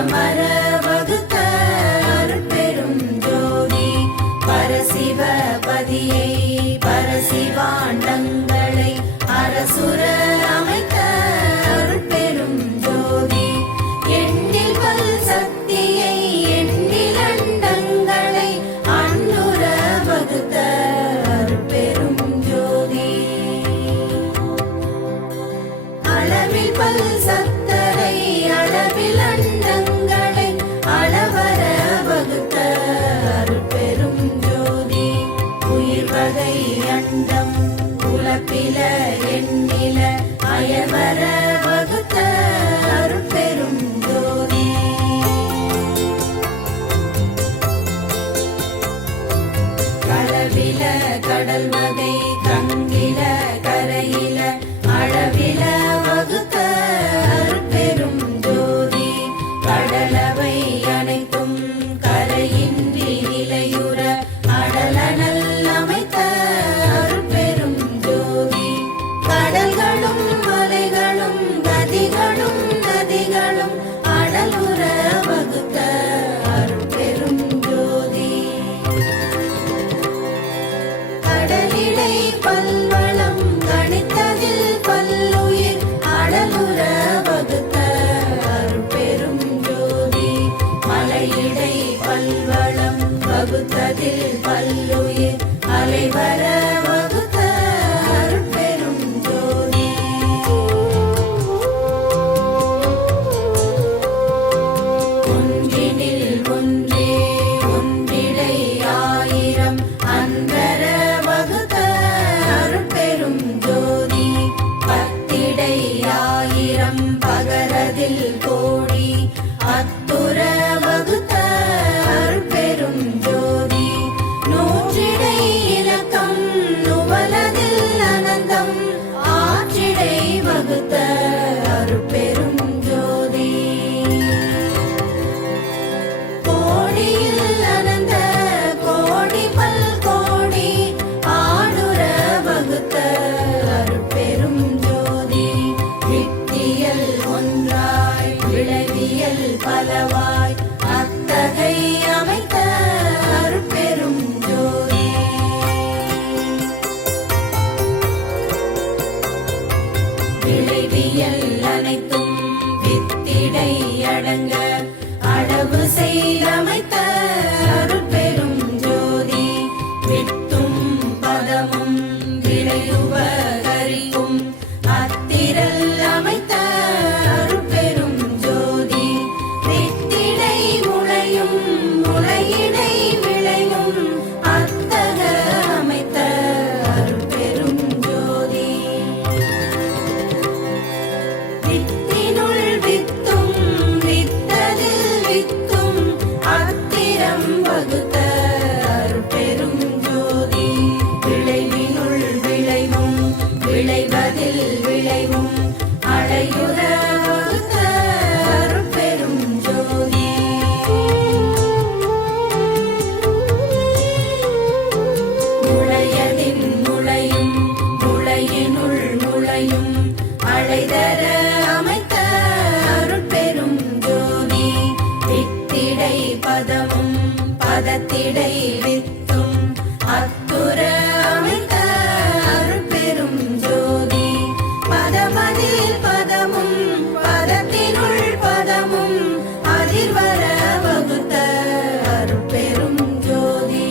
அமர வகுத்த அருட்பெரும் ஜோதி பரசிவ பதியை பரசிவாண்டங்களை அரசுர அமைத்த அருட்பெரும் ஜோதி எண்ணில் பல் சக்தியை எண்ணில் அண்டங்களை அன்னுர வகுத்த அருட்பெரும் ஜோதி அளவில் பல் சத்தரை அளவில் அண்டங்களை அளவர வகுத்த அருட்பெரும் ஜோதி உயிர் வகை அண்டம் உலப்பில எண்ணில அயவர வகுத்த அருட்பெரும் ஜோதி களவில கடல் வகை கங்கில கரையில அளவில வகுத்த அருட்பெரும் ஜோதி கடலவை அனைத்தும் கரையின்றி நிலையுற அடலனல் அமைத்த அருட்பெரும் ஜோதி கடல்களும் மலைகளும் கதிகளும் நதிகளும் அடலுற வகுத்த அருட்பெரும் ஜோதி கடலிடை பல்வளம் கணித்ததில் பல்லுயிர் அடலுற வகுத்த அருட்பெரும் ஜோதி மலையிடை பல்வளம் வகுத்ததில் பல்லுயிர் அலைவர வகுத்த அருட்பெரும் ஜோதி ஒன்றினில் ஒன்றே ஒன்றிடை ஆயிரம் அந்தர வகுத்த அருட்பெரும் ஜோதி பத்திடை ஆயிரம் பகரதில் கோடி அத்துர வகுத்த அருட்பெரும் ஜோதி நூற்றிடை இலக்கம் நுவலதில் அனந்தம் ஆற்றிடை வகுத்த அருட்பெரும் ஜோதி கோடியில் அனந்த கோடி பல் கோடி ஆடுற வகுத்த அருட்பெரும் ஜோதி வித்தியல் ஒன்றாய் விளைவியல் பலவாய் அத்தகை அமைத்த அருட்பெரும் ஜோதி விளைவியல் அனைத்தும் வித்திடை அடங்க அளவு செய்தமைத்த அருட்பெரும் ஜோதி வித்தும் பதமும் விளையுபகரிக்கும் அத்திரல் அமைத்த அருட்பெரும் ஜோதி வித்திடை முளையும் முளையிடை விளையும் அத்தக அமைத்த அருட்பெரும் ஜோதி வித்தினுள் வித்தும் வித்ததில் வித்தும் அத்திரம் வகுத்த அருட்பெரும் ஜோதி விளைவினுள் விளைவும் விளைவதில் விளைவும் அடையுற வகுத்த அருட்பெரும் ஜோதி முளையதின் முளையும் முளையினுள் முளையும் அழைதர அமைத்த அருட்பெரும் ஜோதி வித்திடை பதமும் பதத்திடை வித்தும் அத்துர அமைத்த அருட்பெரும் ஜோதி பதமதில் பதமும் பதத்தினுள் பதமும் அதிர்வர வகுத்த அருட்பெரும் ஜோதி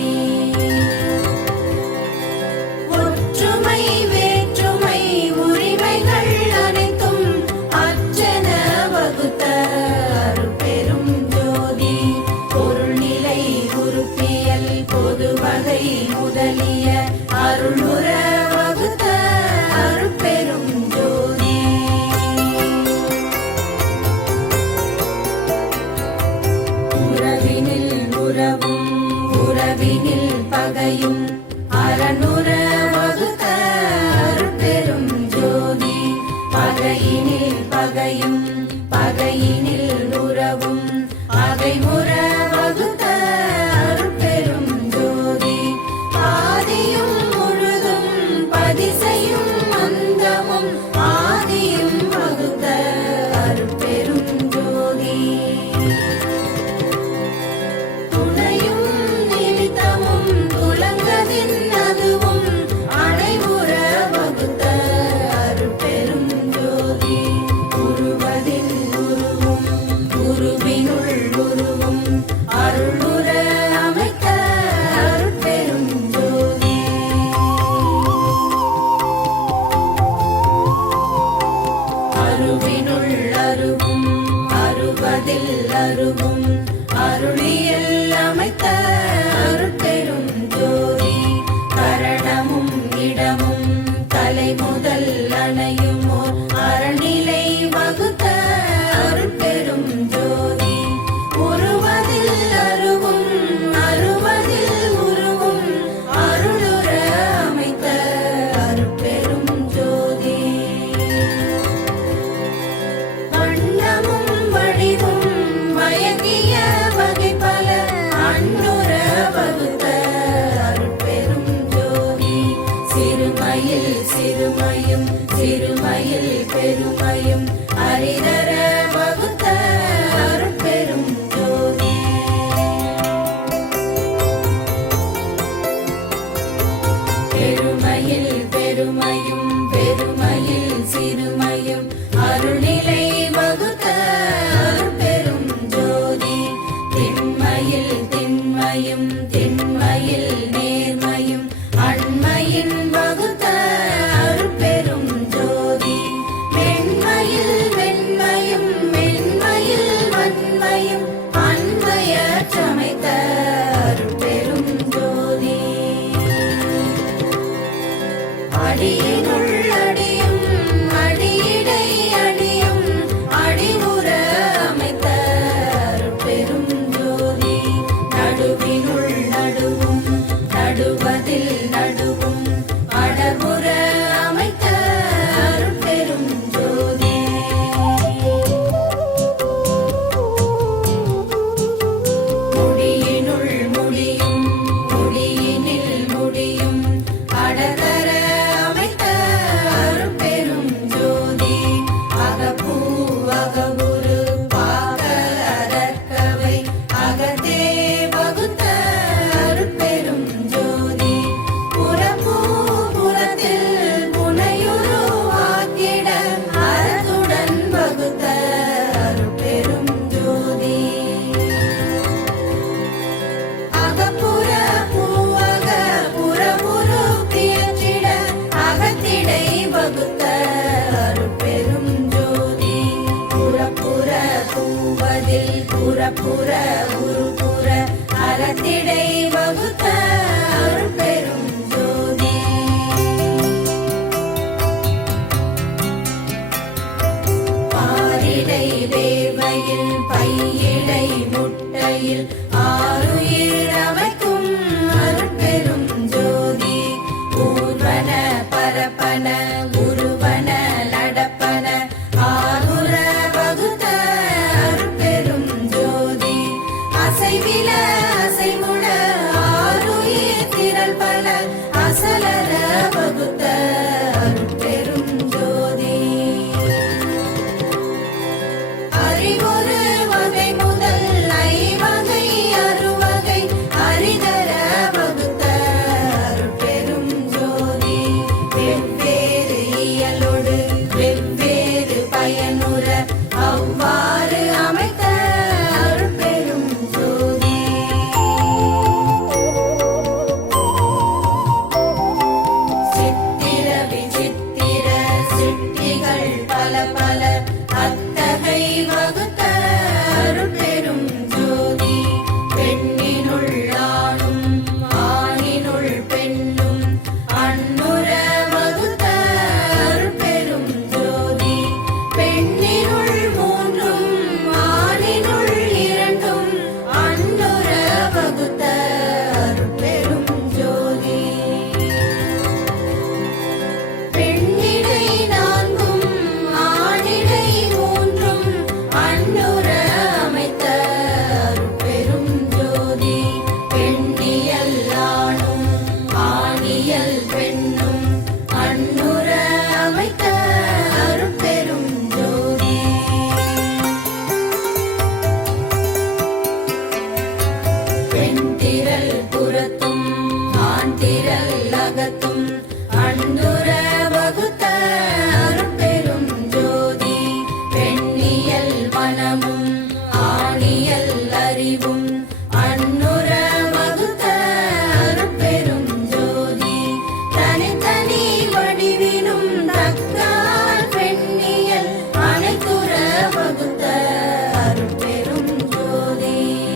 ஒற்றுமை வேற்றுமை உரிமைகள் அனைத்தும் அச்சன வகுத்த அருட்பெரும் ஜோதி பொருள்நிலை உறுப்பியல் அருவும் அருளியல் அமைத்த அருட்பெரும் ஜோதி கரணமும் இடமும் தலை முதல் அணையுமோர் அறநிலை வகுத்த அருட்பெரும் ஜோதி உருவதில் அருவும் அருவதில் உருவும் அருளுற அமைத்த அருட்பெரும் ஜோதி வண்ணமும் வடிவும் மயங்கிய வகை பல அன்னுற வகுத்த அருட்பெரும் ஜோதி சிறுமயில் சிறுமையும் சிறுமயில் பெருமையும் அரிதர வகுத்த அருட்பெரும் ஜோதி பெருமையில் பெருமையும் பெருமையில் சிறுமையும் அருள்நிலை வகுத்த அருட்பெரும் ஜோதி திண்மையில் திண்மையும் திண்மையில் நேர்மையும் அண்மையின் வகுத்த அருட்பெரும் ஜோதி வெண்மையில் வெண்மையும் மென்மையில் வன்மையும் அன்மையற் சமைத்த அருட்பெரும் ஜோதி அடியினுள் அடியும் அடியிடை அடியும் அடிவுற அமைத்த அருட்பெரும் ஜோதி நடுவினுள் நடுவும் நடுவதில் நடுவும் அடர்வுற அமைத்த அருட்பெரும் ஜோதி முடியினுள் முடியும் முடியினில் முடியும் அடதர அமைத்த அருட்பெரும் ஜோதி அகப்பூ அகவுரு பாக அதற்கவை அகத்தே வகுத்த அருட்பெரும் ஜோதி புறப்பூ புறத்தில் புனையுருவாக்கிட அறத்துடன் வகுத்த அருட்பெரும் ஜோதி அகப்புற பூவக புறமுரு பியற்றிட அகத்திடை வகுத்த அருட்பெரும் ஜோதி புறப்புற பூவதில் புறப்புற உருப்புற அகத்திடை வகுத்த அருட்பெரும் ஜோதி பாரிடை வேர்வையில் பையிடை முட்டையில் ஆருயிர் அமைக்கும் அருட்பெரும் ஜோதி ஊர்வன பரப்பன உருவன நடப்பன ஆகுர வகுத்த அருட்பெரும் ஜோதி அசைவில அசைமுட ஆருயிர் திரள் பல அசலர வகுத்த அருட்பெரும் ஜோதி அறிவொரு வகை முதல் ஐவகை அறுவகை அரிதர வகுத்த அருட்பெரும் ஜோதி வெவ்வேறு இயலோடு வெவ்வேறு பயனுற அவ்வாறு அமைத்த அருட்பெரும் ஜோதி சித்திர விசித்திர சிட்டிகள் பல பல